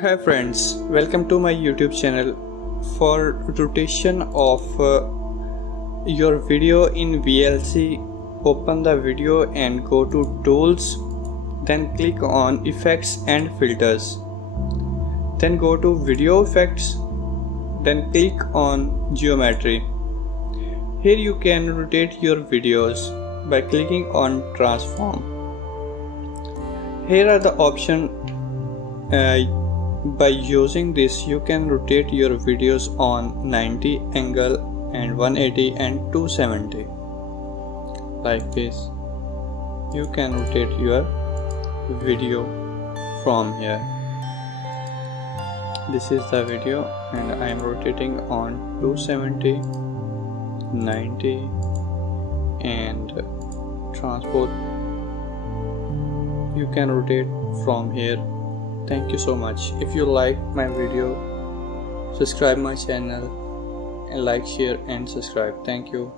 Hi friends, welcome to my YouTube channel. For rotation of your video in VLC, open the video and go to Tools, then click on Effects and Filters. Then go to Video Effects, then click on Geometry. Here you can rotate your videos by clicking on Transform. Here are the options. By using this you can rotate your videos on 90 angle and 180 and 270 like this. You can rotate your video from here. This is the video and I am rotating on 270, 90 and transport. You can rotate from here. Thank you so much. If you like my video, subscribe my channel and like, share and subscribe. Thank you.